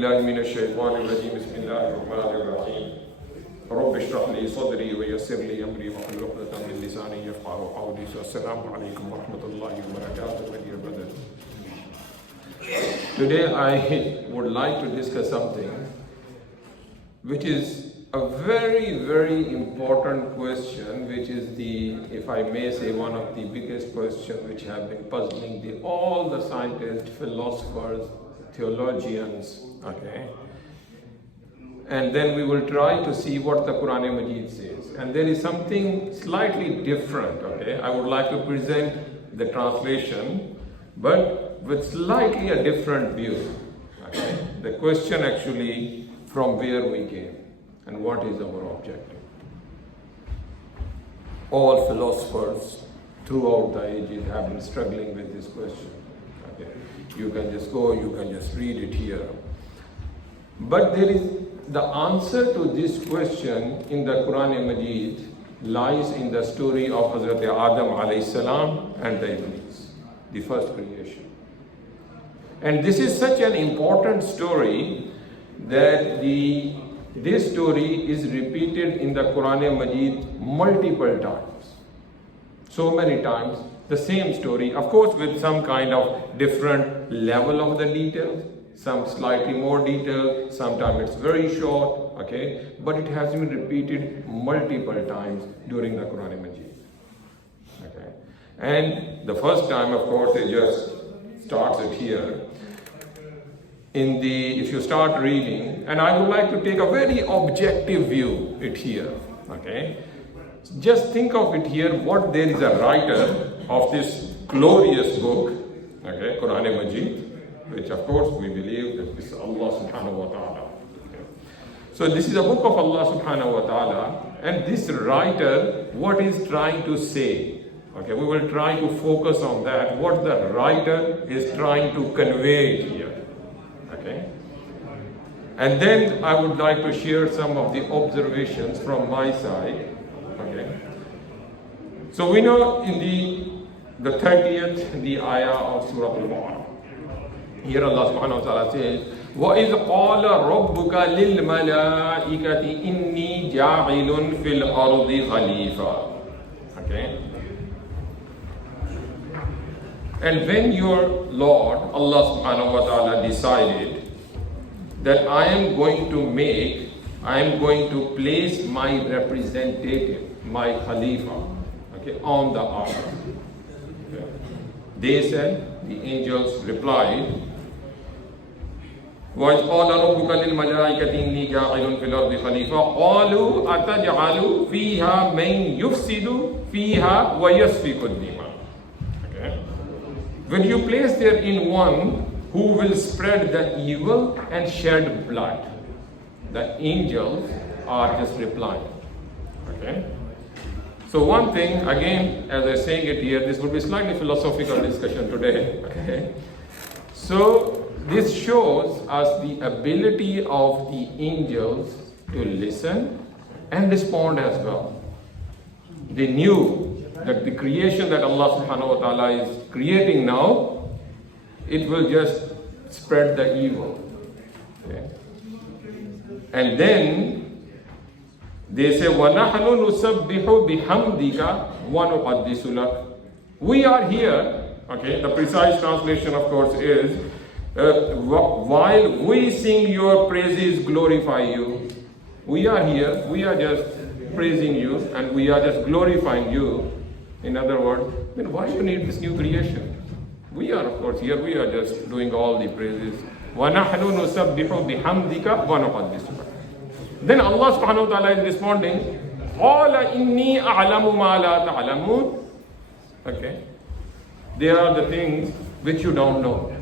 الله من الشيطان الرجيم بسم الله الرحمن الرحيم رب اشرح لي صدري ويسر لي امري واحلل عقدة من لساني يفقهوا قولي. السلام عليكم ورحمة الله وبركاته, my dear brothers. Today I would like to discuss something which is a very, very important question, which is the, if I may say, one of the biggest questions which have been puzzling all the scientists, philosophers, theologians, okay? And then we will try to see what the Quran Majid says. And there is something slightly different, okay? I would like to present the translation, but with slightly a different view, okay? The question actually from where we came and what is our objective. All philosophers throughout the ages have been struggling with this question. Okay? You can just go, you can just read it here. But there is the answer to this question in the Quran Majid lies in the story of Hazrat Adam AS and the Iblees, the first creation. And this is such an important story that this story is repeated in the Quran Majid multiple times. So many times, the same story, of course with some kind of different level of the details, some slightly more detailed, sometimes it's very short, okay? But it has been repeated multiple times during the Quran Majid, okay? And the first time, of course, it just starts it here. If you start reading, and I would like to take a very objective view it here, okay? Just think of it here, what there is a writer of this glorious book, okay, Quran Majid, which of course we believe that is Allah subhanahu wa ta'ala. Okay. So this is a book of Allah subhanahu wa ta'ala, and this writer, what is trying to say, okay, we will try to focus on that, what the writer is trying to convey here. Okay. And then I would like to share some of the observations from my side. Okay. So we know in the 30th, the ayah of Surah Al-Baqarah. Here Allah subhanahu wa ta'ala says, وَإِذْ قَالَ رَبُّكَ لِلْمَلَائِكَةِ إِنِّي جَاعِلٌ فِي الْأَرْضِ خَلِيفَةً. Okay. And when your Lord, Allah subhanahu wa ta'ala, decided that I am going to place my representative, my Khalifa, okay, on the earth. Okay. They said, the angels replied, وَإِذْ قَالَ رَبُّكَ لِلْمَلَائِكَةِ إِنِّي جَاعِلٌ فِي الْأَرْضِ خَلِيفَةً قَالُوا أَتَجْعَلُ فِيهَا مَن يُفْسِدُ فِيهَا وَيَسْفِكُ الدِّمَاءَ. Okay. When you place there in one who will spread the evil and shed blood, the angels are just replying. Okay. So one thing, again, as I'm saying it here, this would be slightly philosophical discussion today. Okay. So this shows us the ability of the angels to listen and respond as well. They knew that the creation that Allah subhanahu wa ta'ala is creating now, it will just spread the evil. Okay. And then they say, وَنَحْنُ نُسَبِّحُ بِحَمْدِكَ وَنُقَدِّسُ لَكَ. We are here, okay, the precise translation of course is, while we sing your praises, glorify you. We are here, we are just praising you and we are just glorifying you. In other words, then why do you need this new creation? We are of course here, we are just doing all the praises. وَنَحْنُ نُسَبِّحُ بِحَمْدِكَ وَنُقَدِّسُ لَكَ. Then Allah subhanahu wa ta'ala is responding, قَالَ إِنِّي أَعْلَمُ مَا لَا تَعْلَمُونَ. Okay. There are the things which you don't know.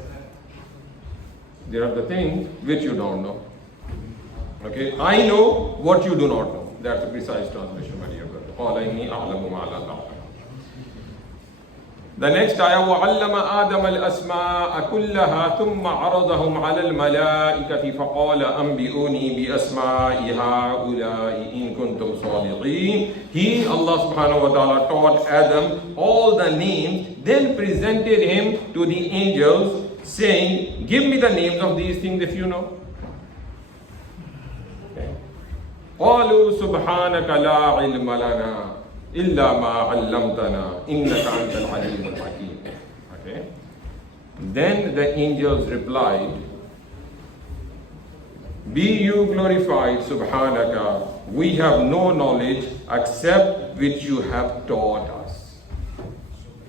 There are the things which you don't know. Okay. I know what you do not know. That's the precise translation, my dear brother. قَالَ إِنِّي أَعْلَمُ مَا لَا تَعْلَمُونَ. The next ayah, وَعَلَّمَ آدَمَ الْأَسْمَاءَ كُلَّهَا ثُمَّ عَرَضَهُمْ عَلَى الْمَلَائِكَةِ فَقَالَ أَنْبِئُونِي بِأَسْمَاءِ هَؤُلَاءِ إِن كُنتُمْ صَادِقِينَ. He, Allah subhanahu wa ta'ala, taught Adam all the names, then presented him to the angels, saying, give me the names of these things if you know. قالوا سبحانك لا علم لنا إلا ما علمتنا إنك أنت العليم الحكيم. Okay. Then the angels replied, be you glorified, Subhanaka, we have no knowledge except which you have taught us.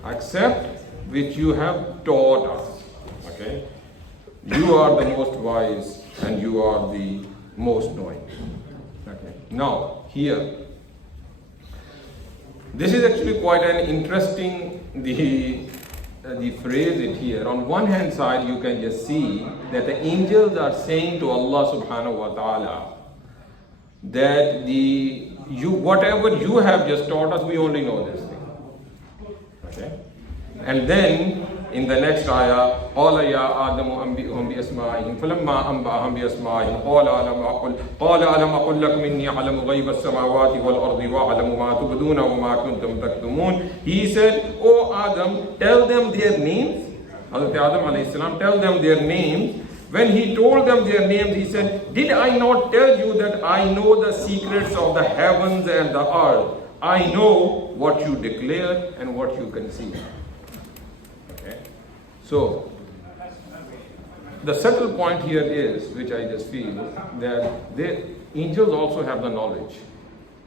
Except which you have taught us. Okay? You are the most wise and you are the most knowing. Okay. Now, here, this is actually quite an interesting, the phrase it here. On one hand side, you can just see that the angels are saying to Allah subhanahu wa ta'ala that whatever you have just taught us, we only know this thing. Okay? And then in the next ayah, قال يا آدم أنبئهم بأسمائهم فلما أنبأهم بأسمائهم قال ألم أقل لكم إني أعلم غيب السماوات والأرض وأعلم ما تبدون وما كنتم تكتمون. He said, O Adam, tell them their names. Hazrat Adam alayhi salam, tell them their names. When he told them their names, he said, did I not tell you that I know the secrets of the heavens and the earth? I know what you declare and what you conceive. So, the subtle point here is, which I just feel, that the angels also have the knowledge.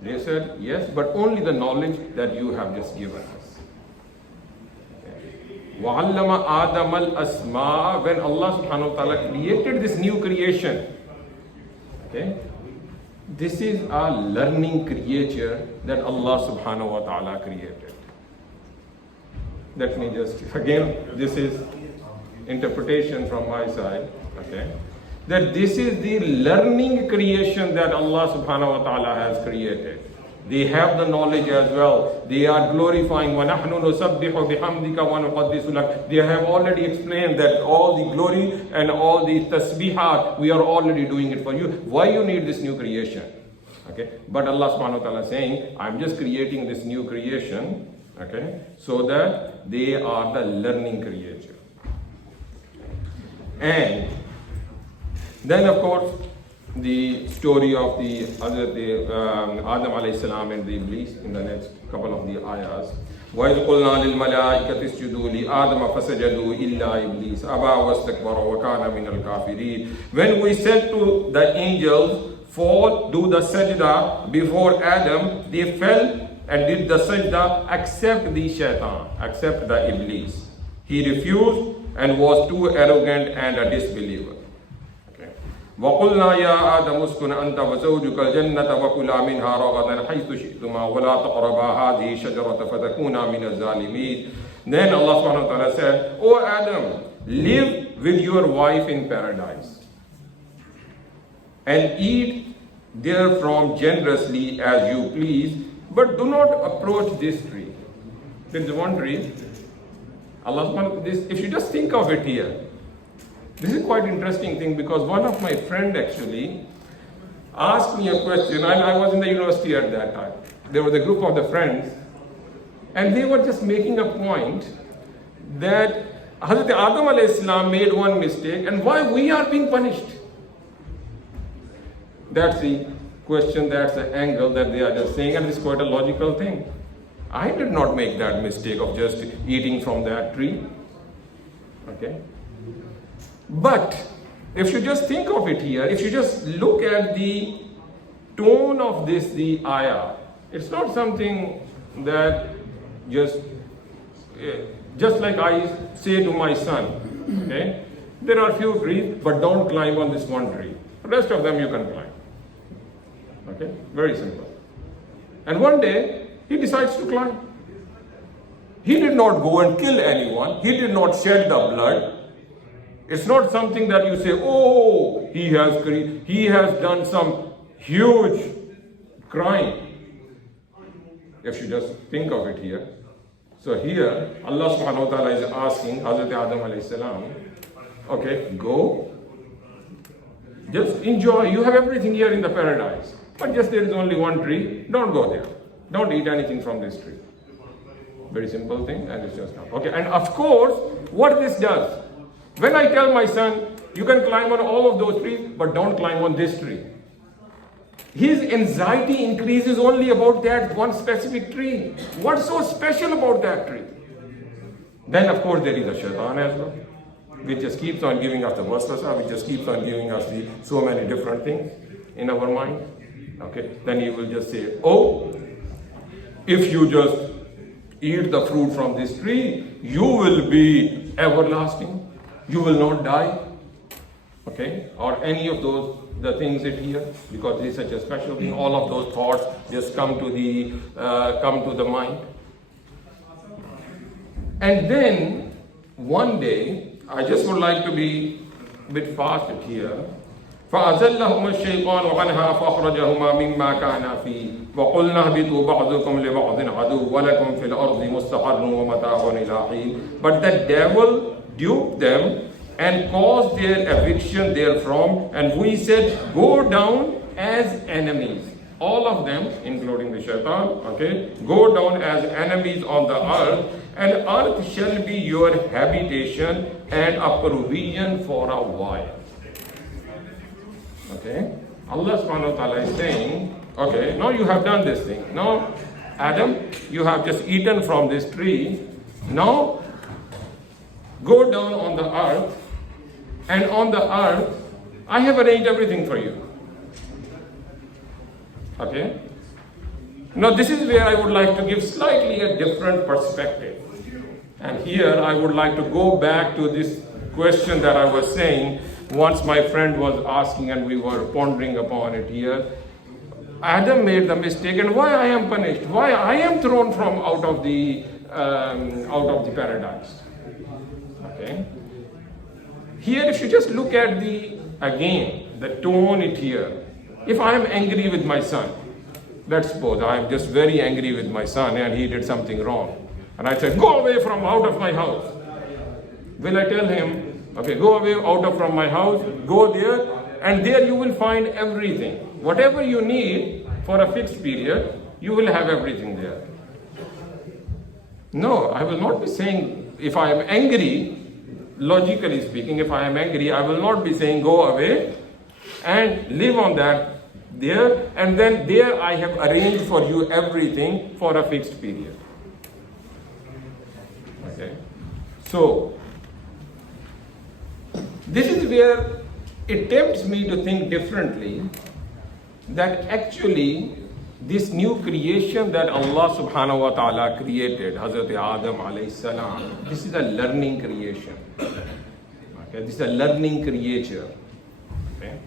They said, yes, but only the knowledge that you have just given us. وَعَلَّمَ آدَمَ الْأَسْمَاءَ. When Allah subhanahu wa ta'ala created this new creation, okay, this is a learning creature that Allah subhanahu wa ta'ala created. Let me just, again, this is interpretation from my side, okay, that this is the learning creation that Allah subhanahu wa ta'ala has created. They have the knowledge as well. They are glorifying. وَنَحْنُ نُسَبِّحُ بِحَمْدِكَ وَنُقَدِّسُ لَكَ. They have already explained that all the glory and all the tasbihat, we are already doing it for you. Why you need this new creation? Okay, but Allah subhanahu wa ta'ala is saying, I'm just creating this new creation, okay, so that they are the learning creature. And then of course the story of the Adam alayhi salam and the Iblees in the next couple of the ayahs. وَإِذْ قُلْنَا لِلْمَلَائِكَةِ اسْجُدُوا لِآدَمَ فَسَجَدُوا إِلَّا إِبْلِيسَ أَبَى وَاسْتَكْبَرَ وَكَانَ مِنَ الْكَافِرِينَ. When we said to the angels, fall, do the sajda before Adam, they fell and did the sajda except the shaitan, except the Iblis. He refused and was too arrogant and a disbeliever. وَقُلْنَا يَا آدَمُ اسْكُنْ أَنْتَ وَزَوْجُكَ الْجَنَّةَ وَكُلَا مِنْهَا رَغَدًا حَيْثُ شِئْتُمَا وَلَا تَقْرَبَا هَذِهِ الشَّجَرَةَ فَتَكُونَا مِنَ الظَّالِمِينَ. Then Allah subhanahu wa ta'ala said, O Adam, live with your wife in paradise and eat therefrom generously as you please, but do not approach this tree. There is one tree. Allah subhanahu wa ta'ala, if you just think of it here, this is quite interesting thing, because one of my friend actually asked me a question. I was in the university at that time. There was a group of the friends, and they were just making a point that Hazrat Adam alayhi salam made one mistake, and why we are being punished. That's the question, that's the angle that they are just saying, and it's quite a logical thing. I did not make that mistake of just eating from that tree. Okay? But if you just think of it here, if you just look at the tone of this, the ayah, it's not something that just like I say to my son, okay, there are few trees, but don't climb on this one tree. The rest of them you can climb. Okay, very simple. And one day, he decides to climb. He did not go and kill anyone. He did not shed the blood. It's not something that you say, oh, he has done some huge crime. If you just think of it here. So here, Allah subhanahu wa ta'ala is asking Hazrat Adam alayhi salam, okay, go. Just enjoy. You have everything here in the paradise. But just there is only one tree. Don't go there. Don't eat anything from this tree. Very simple thing, and it's just not. Okay, and of course, what this does, when I tell my son, you can climb on all of those trees, but don't climb on this tree. His anxiety increases only about that one specific tree. What's so special about that tree? Then of course there is a shaitan as well, which just keeps on giving us the waswasa, which just keeps on giving us so many different things in our mind. Okay, then he will just say, oh, if you just eat the fruit from this tree, you will be everlasting. You will not die. Okay, or any of the things it here, because it is such a special thing. All of those thoughts just come to the mind. And then one day, I just would like to be a bit fast here. فأزلهما الشيطان عنها فأخرجهما مما كانا فيه وقلنا اهبطوا بعضكم لبعض عدو ولكم في الأرض مستقر ومتاع إلى حين. But the devil duped them and caused their eviction therefrom, and we said, go down as enemies. All of them, including the shaitan, okay, go down as enemies on the earth, and earth shall be your habitation and a provision for a while. Okay, Allah subhanahu wa ta'ala is saying, okay, now you have done this thing. Now, Adam, you have just eaten from this tree. Now, go down on the earth, and on the earth, I have arranged everything for you. Okay? Now, this is where I would like to give slightly a different perspective. And here, I would like to go back to this question that I was saying. Once my friend was asking and we were pondering upon it here. Adam made the mistake, and why I am punished? Why I am thrown from out of the paradise? Okay. Here, if you just look at the tone it here. If I am angry with my son, let's suppose I am just very angry with my son and he did something wrong, and I say, go away from out of my house. Will I tell him, okay, go away from my house, go there, and there you will find everything. Whatever you need for a fixed period, you will have everything there. No, I will not be saying, if I am angry, logically speaking, if I am angry, I will not be saying go away and live on that there, and then there I have arranged for you everything for a fixed period. Okay, so this is where it tempts me to think differently, that actually this new creation that Allah subhanahu wa ta'ala created, Hazrat Adam alayhi salam, this is a learning creation. Okay, this is a learning creature. Okay?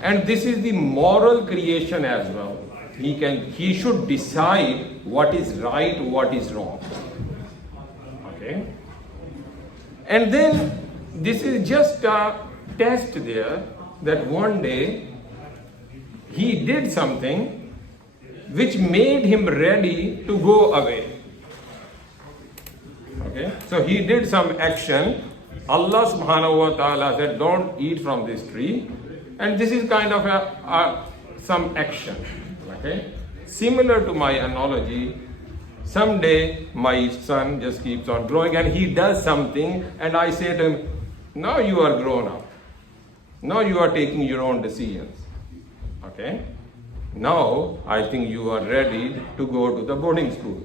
And this is the moral creation as well. He should decide what is right, what is wrong. Okay? And then this is just a test there, that one day he did something which made him ready to go away. Okay, so he did some action. Allah subhanahu wa ta'ala said, don't eat from this tree, and this is kind of some action. Okay, similar to my analogy, someday my son just keeps on growing and he does something, and I say to him, now you are grown up. Now you are taking your own decisions. Okay? Now I think you are ready to go to the boarding school.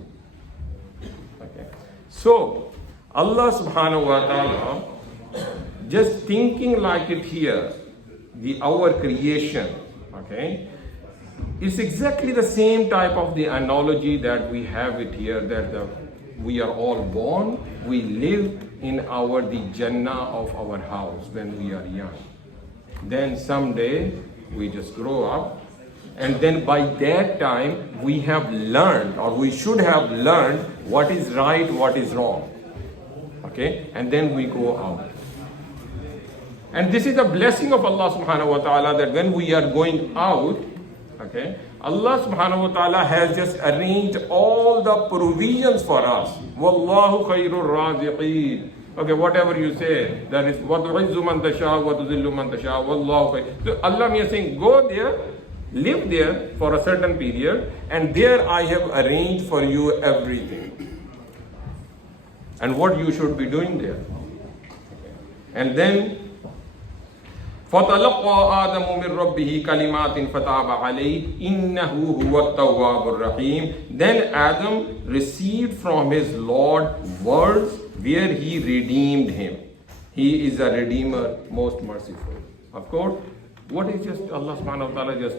Okay? So Allah subhanahu wa ta'ala, just thinking like it here, our creation, okay, it's exactly the same type of the analogy that we have it here, that we are all born, we live in the Jannah of our house when we are young. Then someday we just grow up, and then by that time we have learned, or we should have learned, what is right, what is wrong. Okay, and then we go out. And this is a blessing of Allah subhanahu wa ta'ala, that when we are going out, okay, Allah subhanahu wa ta'ala has just arranged all the provisions for us. Wallahu khairur raziqeen. Okay, whatever you say, that is what tu'izzu man tasha wa tudhillu man tasha, wallahu khair. So Allah is saying, go there, live there for a certain period, and there I have arranged for you everything. And what you should be doing there. And then فَتَلَقَّى آدَمُ مِنْ رَبِّهِ كَلِمَاتٍ فَتَابَ عَلَيْهِ إِنَّهُ هُوَ التَّوَّابُ الرَّحِيمُ. Then Adam received from his Lord words where he redeemed him. He is a redeemer, most merciful. Of course, what is just Allah subhanahu wa ta'ala just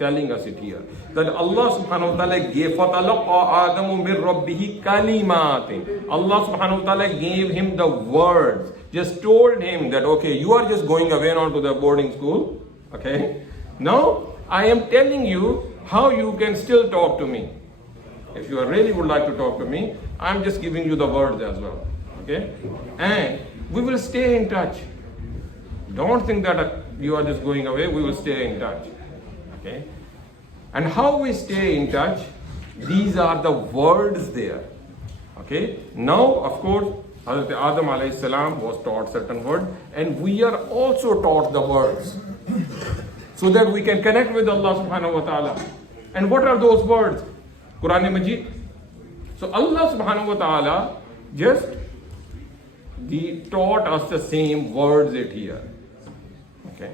telling us it here? That Allah subhanahu wa ta'ala gave فَتَلَقَّى آدَمُ مِنْ رَبِّهِ كَلِمَاتٍ. Allah subhanahu wa ta'ala gave him the words. Just told him that, okay, you are just going away now to the boarding school. Okay. Now, I am telling you how you can still talk to me. If you really would like to talk to me, I am just giving you the words as well. Okay. And we will stay in touch. Don't think that you are just going away. We will stay in touch. Okay. And how we stay in touch? These are the words there. Okay. Now, of course, Hazrat Adam as salam was taught certain words, and we are also taught the words so that we can connect with Allah subhanahu wa ta'ala. And what are those words? Quran Majid. So Allah subhanahu wa ta'ala just taught us the same words it here. Okay.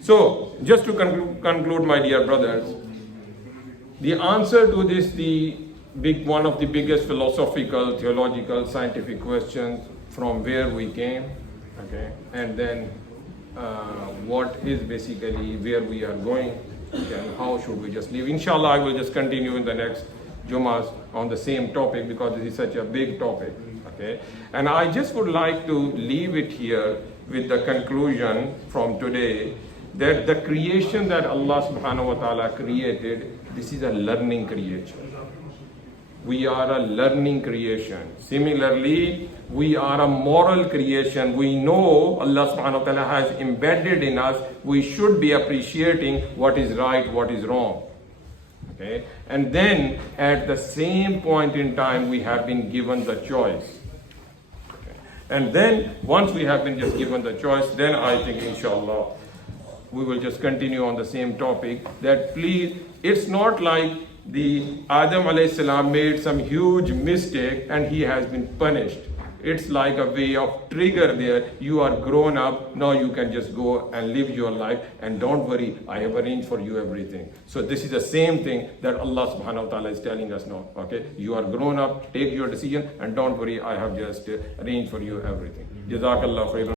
So just to conclude, my dear brothers, the answer to this, one of the biggest philosophical, theological, scientific questions from where we came, okay, and then what is basically where we are going, and how should we just live. Inshallah, I will just continue in the next Jumas on the same topic because this is such a big topic, okay. And I just would like to leave it here with the conclusion from today that the creation that Allah subhanahu wa ta'ala created, this is a learning creation. We are a learning creation. Similarly, we are a moral creation. We know Allah subhanahu wa ta'ala has embedded in us, we should be appreciating what is right, what is wrong. Okay? And then at the same point in time, we have been given the choice. Okay? And then once we have been just given the choice, then I think inshallah, we will just continue on the same topic, that please, it's not like the Adam alayhi salam made some huge mistake and he has been punished. It's like a way of trigger there. You are grown up, now you can just go and live your life, and don't worry, I have arranged for you everything. So this is the same thing that Allah subhanahu wa ta'ala is telling us now. Okay, you are grown up, take your decision, and don't worry, I have just arranged for you everything. Jazakallah khairan.